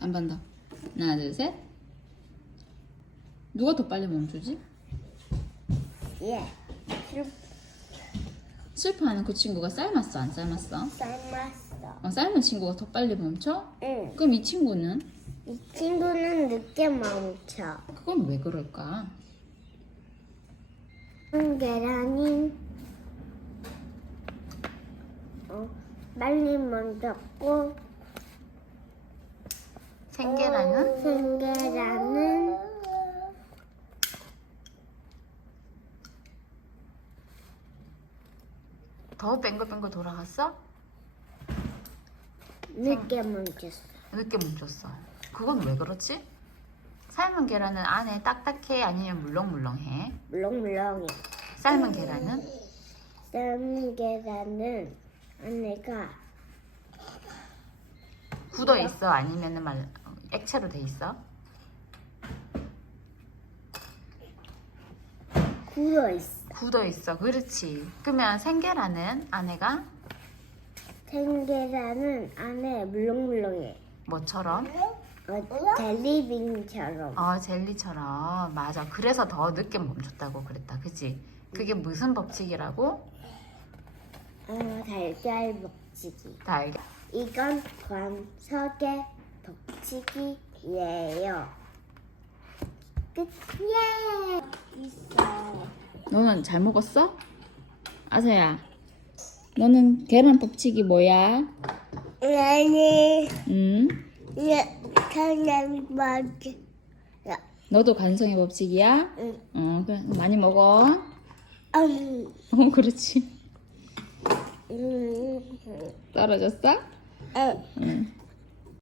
한 번 더. 하나, 둘, 셋. 누가 더 빨리 멈추지? 예. 좀 슬퍼하는 그 친구가 삶았어, 안 삶았어? 삶았어. 어, 삶은 친구가 더 빨리 멈춰? 응. 그럼 이 친구는? 이 친구는 늦게 멈춰. 그건 왜 그럴까? 음, 계란이 어, 빨리 멈췄고 생계란은? 생계란은 더 뱅글뱅글 돌아갔어? 늦게 멈췄어. 늦게 멈췄어. 그건 왜 그렇지? 삶은 계란은 안에 딱딱해 아니면 물렁물렁해? 물렁물렁해. 삶은 계란은? 삶은 계란은 안에가 굳어 있어 아니면은 말 액체로 돼 있어? 굳어 있어. 굳어 있어. 그렇지. 그러면 생계란은 안에가 생계란은 안에 물렁물렁해. 뭐처럼? 어, 젤리빈처럼. 어 젤리처럼 맞아. 그래서 더 늦게 멈췄다고 그랬다. 그치? 그게 무슨 법칙이라고? 어, 달걀 먹지기. 달걀. 이건 관석의 법칙이에요. 끝. 예. 있어. 너는 잘 먹었어? 아서야. 너는 계란 법칙이 뭐야? 아니, 응? 예, 사람 먹지. 너도 간성의 법칙이야? 응. 어, 그래. 많이 먹어. 음, 어, 그렇지. 음, 떨어졌어? 음. 응.